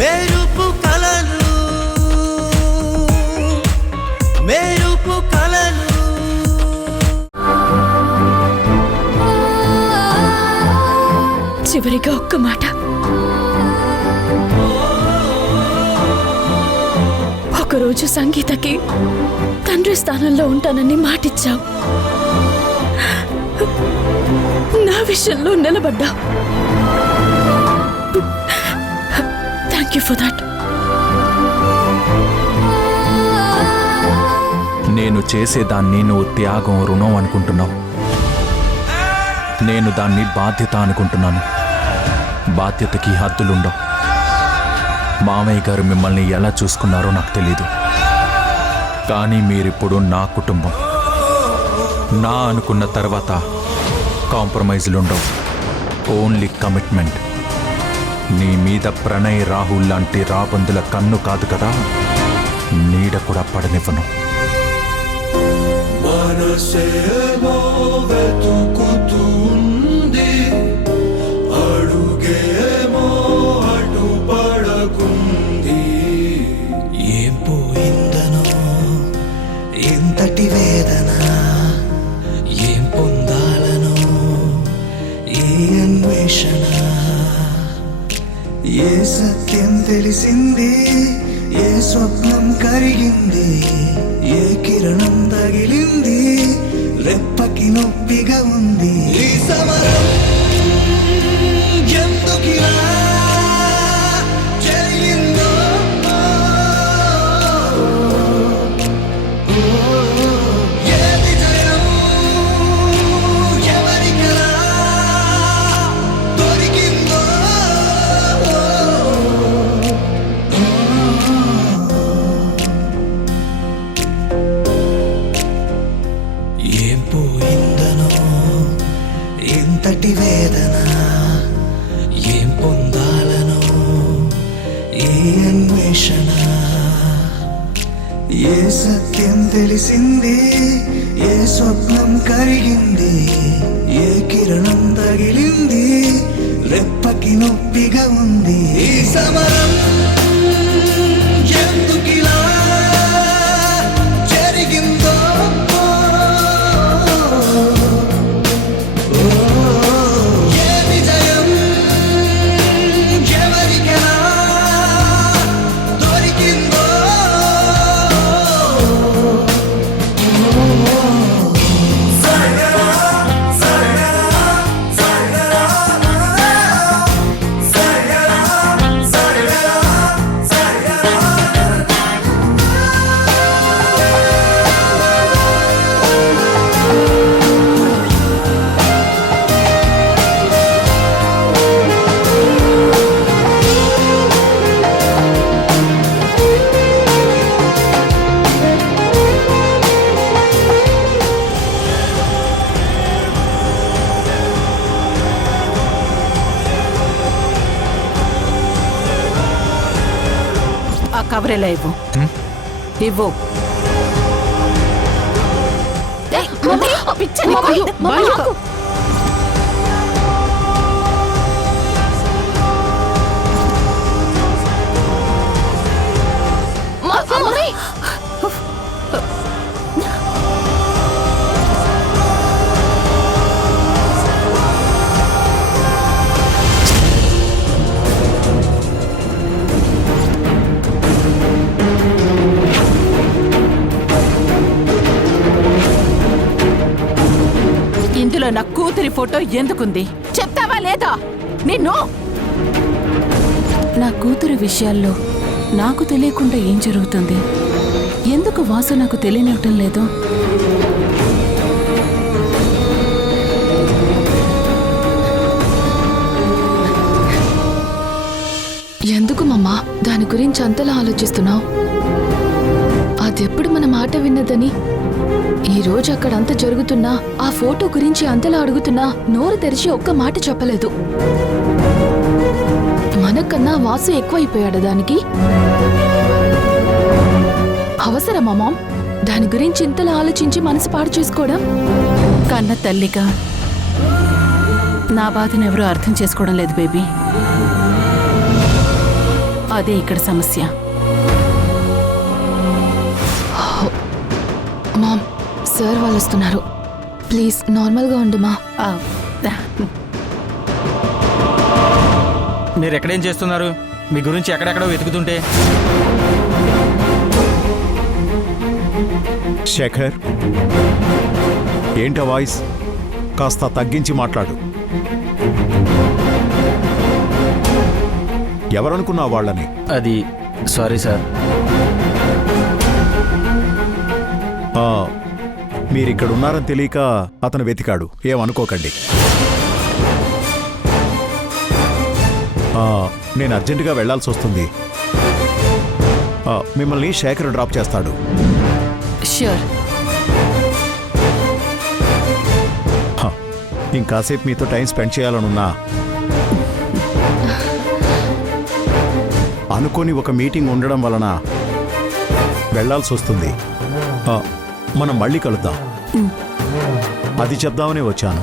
మెరుపు కలలు మెరుపు కలలు. చివరిగా ఒక్క మాట, ఒకరోజు సంగీతకి తండ్రి స్థానంలో ఉంటానని మాటిచ్చావు. నా విషయంలో నిలబడ్డా. Thank you for that. నేను చేసేదాన్ని నువ్వు త్యాగం, రుణం అనుకుంటున్నావు. నేను దాన్ని బాధ్యత అనుకుంటున్నాను. బాధ్యతకి హద్దులుండవు. మామయ్య గారు మిమ్మల్ని ఎలా చూసుకున్నారో నాకు తెలీదు, కానీ మీరిప్పుడు నా కుటుంబం. నా అనుకున్న తర్వాత కాంప్రమైజులుండవు, ఓన్లీ కమిట్మెంట్. నీ మీద ప్రణయ్, రాహుల్ లాంటి రాబందుల కన్ను కాదు కదా, నీడ కూడా పడనివ్వను. మనసేమో వెతుకుతుంది, అడుగేమో అటు పడకుంది. ఏం పోయిందనో ఎంతటి వేదన, ఏం పొందాలనో ఏ అన్వేషణ. ఏ సత్యం తెలిసింది, ఏ స్వప్నం కరిగింది, ఏ కిరణం తగిలింది, రెప్పకి నొప్పిగా ఉంది. ఈ సమరం ఎందుకిలా జరిగిందో, ఏ విజయం ఎవరికలా దొరికిందో. ఏం పోయిందనో ఎంతటి వేదన, ఏం పొందాలనో ఏ అన్వేషణ. ఏ సత్యం తెలిసింది, ఏ స్వప్నం కరిగింది, ఏ కిరణం తగిలింది, రెప్పకి నొప్పిగా ఉంది. ఈ సమరం ఎందుకిలా జరిగిందో, ఏ విజయం ఎవరికలా దొరికిందో. ఆ కవరేలా ఇవ్వు. ఇవ్వు. పిచ్చని ఇందులో నా కూతురి ఫోటో ఎందుకుంది చెప్తావా లేదా? నిన్ను నా కూతురు విషయాల్లో నాకు తెలియకుండా ఏం జరుగుతుంది? ఎందుకు వాసు నాకు తెలియనివ్వటం లేదు? ఎందుకు మమ్మా దాని గురించి అంతలా ఆలోచిస్తున్నావు? అదెప్పుడు మన మాట విన్నదని ఈ రోజు అక్కడ అంత జరుగుతున్నా, ఆ ఫోటో గురించి అంతలా అడుగుతున్నా నోరు తెరిచి ఒక్క మాట చెప్పలేదు. మనకన్నా వాసు ఎక్కువైపోయాడు దానికి. అవసరమా మామ్ దాని గురించి ఇంతలా ఆలోచించి మనసు పాడు చేసుకోవడం? కన్న తల్లిగా నా బాధను ఎవరూ అర్థం చేసుకోవడం లేదు బేబీ. అదే ఇక్కడ సమస్య. మామ్, సార్ వాళ్ళు వస్తున్నారు. ప్లీజ్ నార్మల్గా ఉండు మా. ఆ, మీరు ఎక్కడేం చేస్తున్నారు? మీ గురించి ఎక్కడెక్కడో వెతుకుతుంటే. శేఖర్, ఏంటా వాయిస్? కాస్త తగ్గించి మాట్లాడు. ఎవరనుకున్నా వాళ్ళని? అది సారీ సార్. మీరిక్కడున్నారని తెలియక అతను వెతికాడు, ఏమనుకోకండి. నేను అర్జెంటుగా వెళ్లాల్సి వస్తుంది. మిమ్మల్ని శేఖర్ డ్రాప్ చేస్తాడు. ష్యూర్. ఇంకాసేపు మీతో టైం స్పెండ్ చేయాలనున్నా అనుకోని ఒక మీటింగ్ ఉండడం వలన వెళ్లాల్సి వస్తుంది. మనం మళ్ళీ కలుద్దాం, అది చెప్దామని వచ్చాను.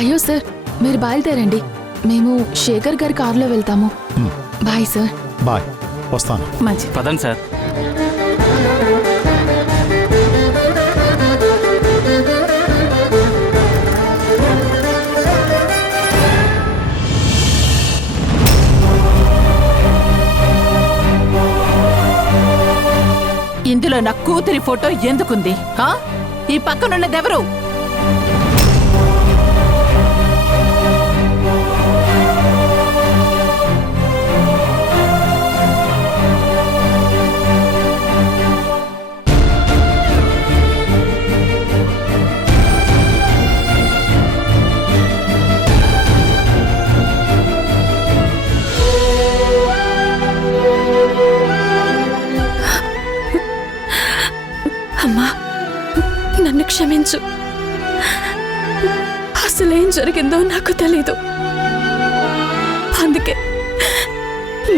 అయ్యో సార్, మీరు బయలుదేరండి. మేము శేఖర్ గారి కారులో వెళ్తాము. Bye sir. బాయ్, వస్తాను. మంచి. పదండి సార్. ఇందులో నా కూతురి ఫోటో ఎందుకుంది? ఈ పక్కనున్నదెవరు? అమ్మా, నన్ను క్షమించు. అసలేం జరిగిందో నాకు తెలీదు. అందుకే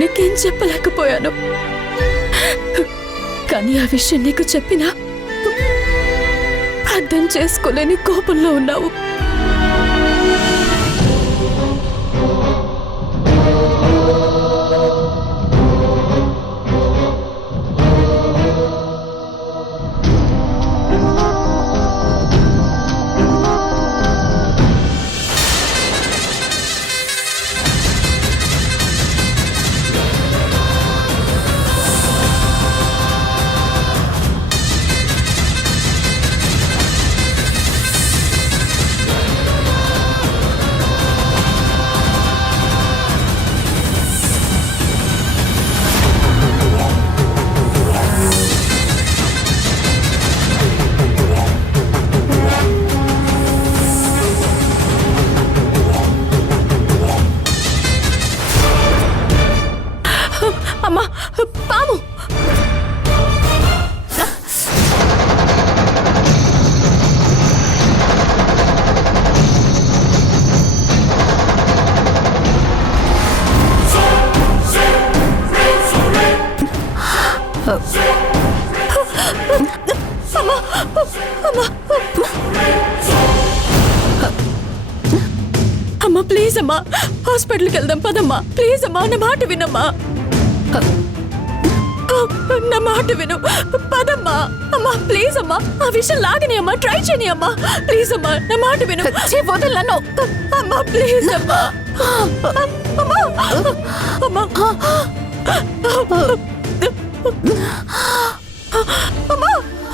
నీకేం చెప్పలేకపోయాను. కానీ ఆ విషయం నీకు చెప్పినా అర్థం చేసుకోలేని కోపంలో ఉన్నావు. అమ్మా, పాము! అమ్మా, ప్లీజ్ అమ్మా, హాస్పిటల్కి వెళ్దాం పదమ్మా. ప్లీజ్ అమ్మా, నా మాట వినమ్మా. నా మాట విను, పదమ్మా. అమ్మా ప్లీజ్ అమ్మా, ఆ విషయం లాగని అమ్మా, ట్రై చేయని అమ్మా. ప్లీజ్ అమ్మా, నా మాట విను. వదలను అమ్మా, ప్లీజ్ అమ్మా. అమ్మా అమ్మా అమ్మా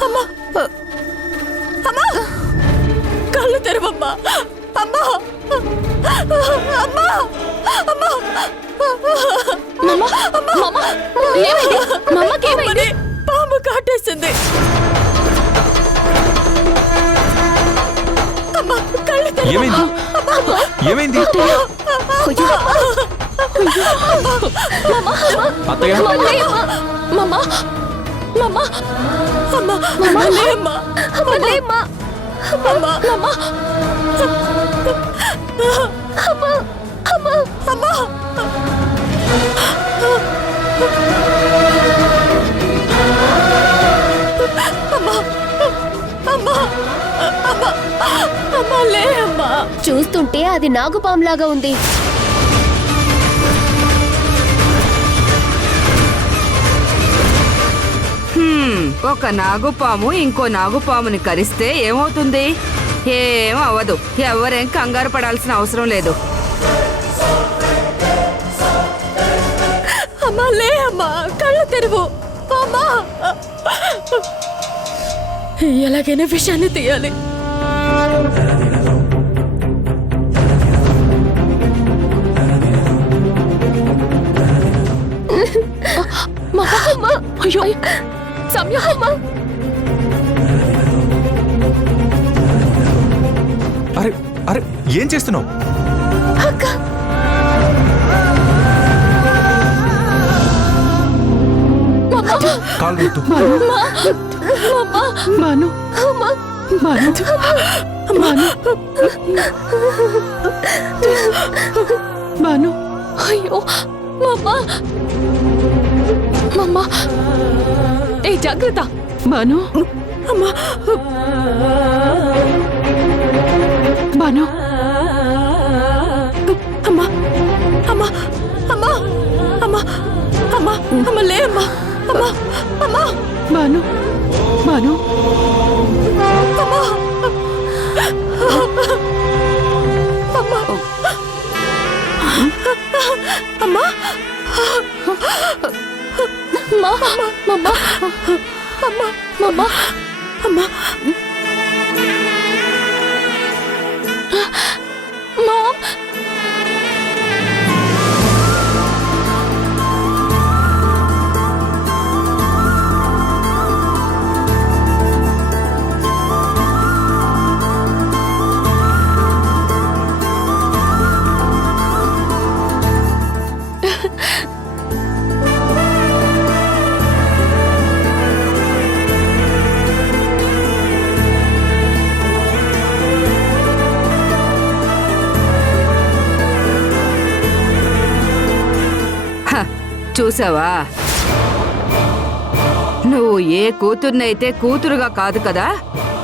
అమ్మా అమ్మా, కళ్ళు తెరవమ్మా. అమ్మా అమ్మా అమ్మా. పాము కాటేసింది. ఏమైంది? ఏమైంది? అత్తయ్య, చూస్తుంటే అది నాగుపాంలాగా ఉంది. ఒక నాగుపాము ఇంకో నాగుపాముని కరిస్తే ఏమవుతుంది? ఏం అవ్వదు. ఎవరేం కంగారు పడాల్సిన అవసరం లేదు. అమ్మా లే అమ్మా, కళ్ళు తెరువు అమ్మా. ఎలాగైనా విషయాన్ని తీయాలి. అయ్యో సమయ అమ్మా. అరే అరే ఏం చేస్తున్నావు? అక్క కాలు పెట్టు. మను మను మను మను అయ్యో మమ్మా మమ్మా, ఏ జాగ్రత్త. మను అమ్మా మను అమ్మా అమ్మా అమ్మా అమ్మా అమ్మా అమ్మా లే అమ్మా అమ్మా అమ్మా మను మను అమ్మా అమ్మా అమ్మా మమ్మా అమ్మా మమ్మా అమ్మా మామ్. చూసావా, నువ్వు ఏ కూతుర్నైతే కూతురుగా కాదు కదా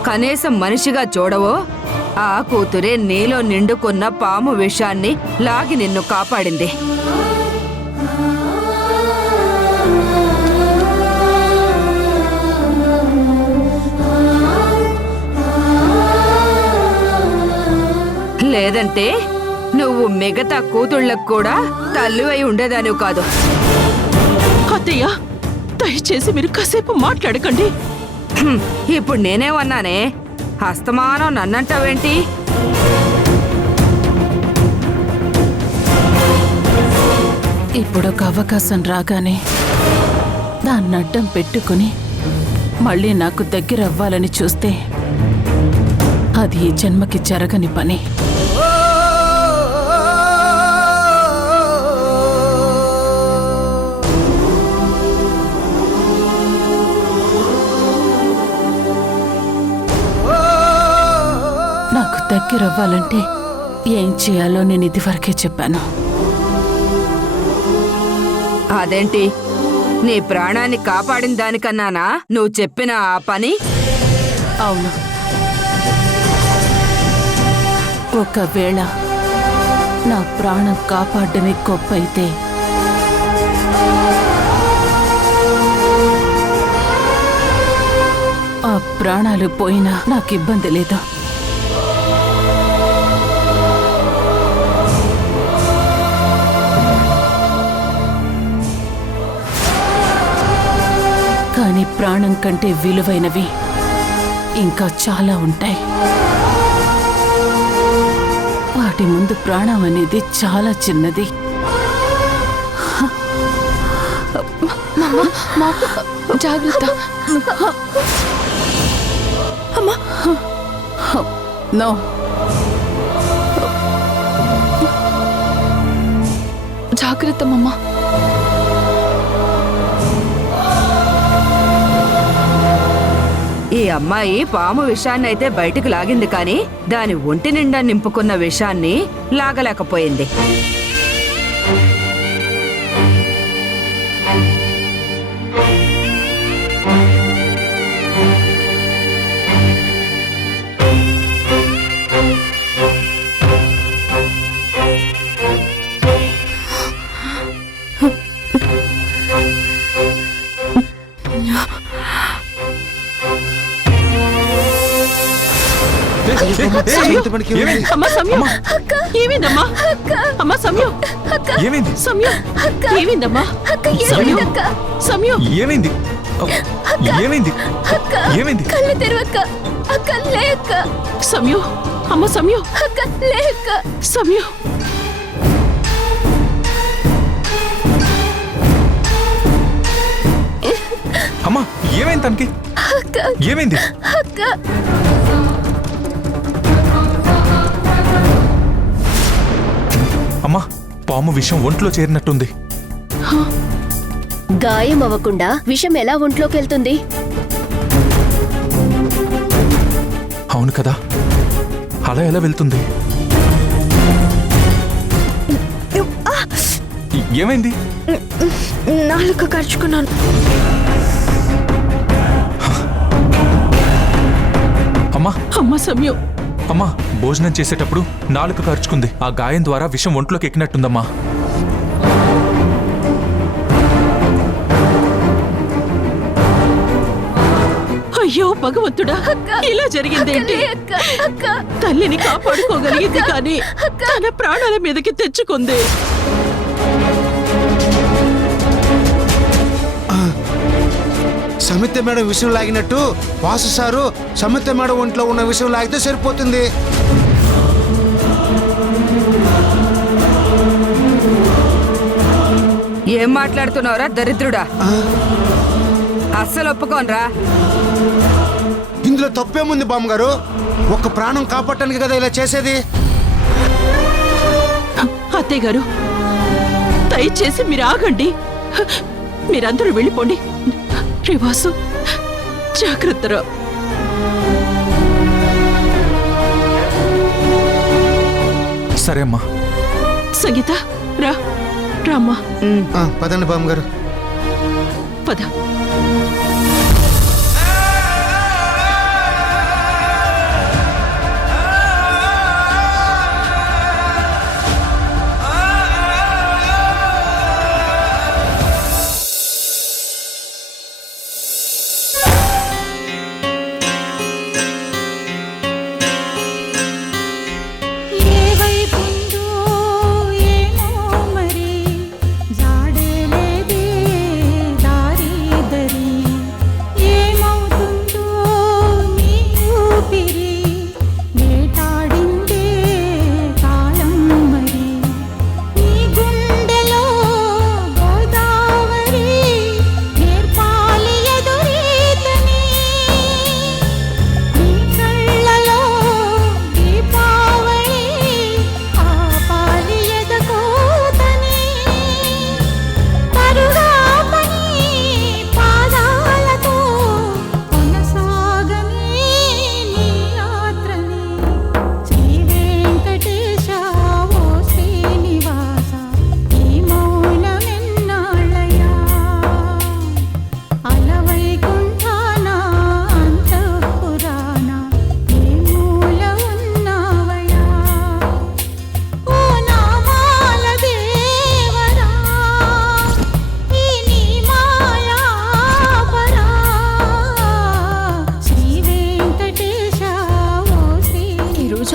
కనీసం మనిషిగా చూడవో, ఆ కూతురే నీలో నిండుకున్న పాము విషాన్ని లాగి నిన్ను కాపాడింది. లేదంటే నువ్వు మిగతా కూతుళ్ళకు కూడా తల్లివై ఉండేదానివి కాదు. అత్తయ్య దయచేసి మీరు కాసేపు మాట్లాడకండి. ఇప్పుడు నేనేమన్నానే? హస్తమానం నన్నంటావేంటి? ఇప్పుడు ఒక అవకాశం రాగానే దాన్ని అడ్డం పెట్టుకుని మళ్ళీ నాకు దగ్గర అవ్వాలని చూస్తే అది ఈ జన్మకి జరగని పని. నాకు దగ్గర అవ్వాలంటే ఏం చేయాలో నేను ఇదివరకే చెప్పాను. అదేంటి, నీ ప్రాణాన్ని కాపాడిన దానికన్నానా నువ్వు చెప్పిన ఆ పని? అవును, ఒకవేళ నా ప్రాణం కాపాడమే గొప్ప అయితే ఆ ప్రాణాలు పోయినా నాకు ఇబ్బంది లేదు. కానీ ప్రాణం కంటే విలువైనవి ఇంకా చాలా ఉంటాయి. వాటి ముందు ప్రాణం అనేది చాలా చిన్నది. జాగ్రత్త. అమ్మా నో, జాగ్రత్త మమ్మా. ఈ అమ్మాయి పాము విషాన్నైతే బయటికి లాగింది, కానీ దాని ఒంటి నిండా నింపుకున్న విషాన్ని లాగలేకపోయింది. అమ్మా సమయం ఏమైందమ్మా అమ్మా సమయం ఏమైంది సమయం ఏమైందమ్మా సమయం సమయం ఏమైంది ఏమైంది ఏమైంది కళ్ళు తెరవక్క అక్క లేక సమయం అమ్మ సమయం అక్క లేక సమయం అమ్మా ఏమైంది తనకి ఏమైంది అక్క అమ్మా పాము విషం ఒంట్లో చేరినట్టుంది గాయం అవ్వకుండా విషం ఎలా ఒంట్లోకి వెళ్తుంది? అవును కదా అలా ఎలా వెళ్తుంది ఏమైంది నాలుక ఖర్చుకున్నాను. అమ్మా అమ్మ సమయం అమ్మా భోజనం చేసేటప్పుడు నాలుక ఖర్చుకుంది ఆ గాయం ద్వారా విషం ఒంట్లోకి ఎక్కినట్టుందమ్మా అయ్యో భగవంతుడా ఇలా జరిగిందేంటి తల్లిని కాపాడుకోగలిగింది కానీ తన ప్రాణాల మీదకి తెచ్చుకుంది. సమిత్య మేడం విషయం లాగినట్టు వాసు సారు సమిత్య మేడం ఒంట్లో ఉన్న విషయం లాగితే సరిపోతుంది. ఏం మాట్లాడుతున్నావురా దరిద్రుడా? అస్సలు ఒప్పుకోనరా. ఇందులో తప్పేముంది బామ్మగారు? ఒక్క ప్రాణం కాపాడటానికి కదా ఇలా చేసేది. అత్తయ్య గారు దయచేసి మీరు ఆగండి. మీరందరూ వెళ్ళిపోండి. శ్రీవాసు జాగ్రత్తరా. సరే అమ్మా సంగీత రా రామ్మా పదండి బామ్మగారు. పద.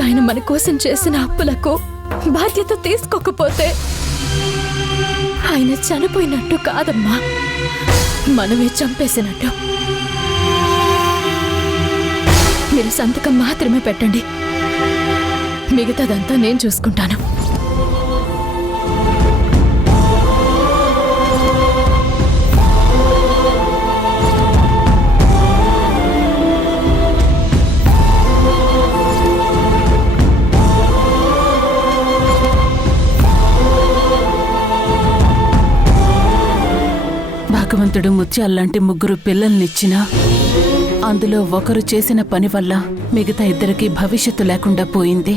ఆయన మన కోసం చేసిన అప్పులకు బాధ్యత తీసుకోకపోతే ఆయన చనిపోయినట్టు కాదమ్మా, మనమే చంపేసినట్టు. మీరు సంతకం మాత్రమే పెట్టండి, మిగతాదంతా నేను చూసుకుంటాను. భగవంతుడు ముత్యాల్లాంటి ముగ్గురు పిల్లల్నిచ్చినా అందులో ఒకరు చేసిన పని వల్ల మిగతా ఇద్దరికి భవిష్యత్తు లేకుండా పోయింది.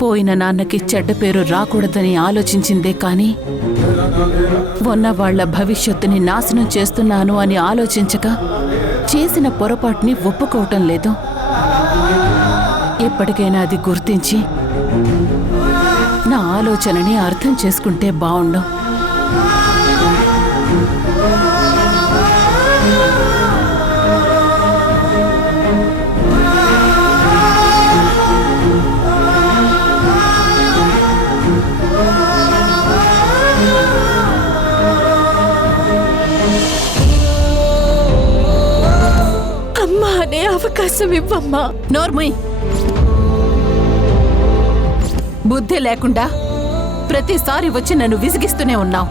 పోయిన నాన్నకి చెడ్డ పేరు రాకూడదని ఆలోచించిందే కానీ ఉన్న వాళ్ల భవిష్యత్తుని నాశనం చేస్తున్నాను అని ఆలోచించక చేసిన పొరపాటుని ఒప్పుకోవటం లేదు. ఎప్పటికైనా అది గుర్తించి నా ఆలోచనని అర్థం చేసుకుంటే బావుండు. అవకాశం ఇవ్వమ్మా. నోర్ముయ్, బుద్ధి లేకుండా ప్రతిసారి వచ్చి నన్ను విసిగిస్తూనే ఉన్నావు.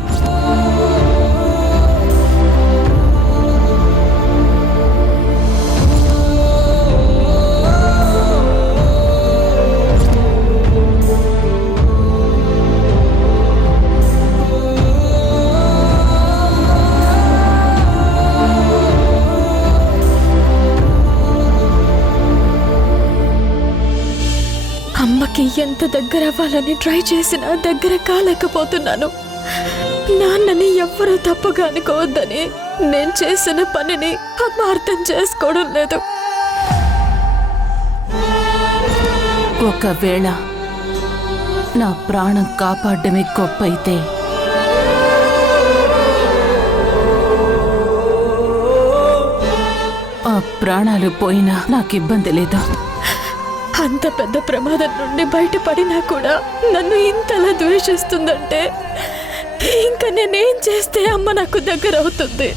అమ్మకి ఎంత దగ్గర అవ్వాలని ట్రై చేసినా దగ్గర కాలేకపోతున్నాను. నాన్నని ఎవ్వరూ తప్పుగా అనుకోవద్దని నేను చేసిన పనిని అమ్మ అర్థం చేసుకోవడం లేదు. ఒకవేళ నా ప్రాణం కాపాడమే గొప్ప అయితే ఆ ప్రాణాలు పోయినా నాకు ఇబ్బంది లేదు. అంత పెద్ద ప్రమాదం నుండి బయటపడినా కూడా నన్ను ఇంతలా ద్వేషిస్తుందంటే ఇంకా నేనేం చేస్తే అమ్మ నాకు దగ్గర అవుతుంది.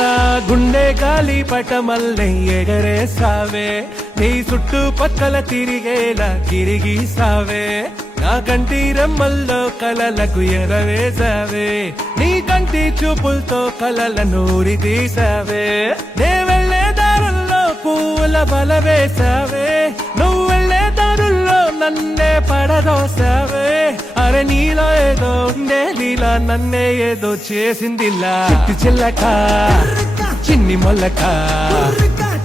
నా గుండె గాలి పటమల్లే ఎగరేసావే, నీ చుట్టుపక్కల తిరిగేలా తిరిగిసావే, నా కంటి రెమ్మల్లో కలలకు ఎరవేసావే, నీ కంటి చూపులతో కలల నూరి తీసావే, నే వెళ్ళే దారుల్లో పువ్వుల బల వేసావే, నువ్వు వెళ్ళే దారుల్లో నన్నే పడదోసావే. అరే నీలో ఏదో ఉండే లీలా నన్నే ఏదో చేసిందిలా. చిట్టి చిల్లక చిన్ని మొల్లక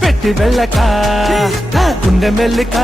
పెట్టి వెళ్ళక గుండె మెల్లిక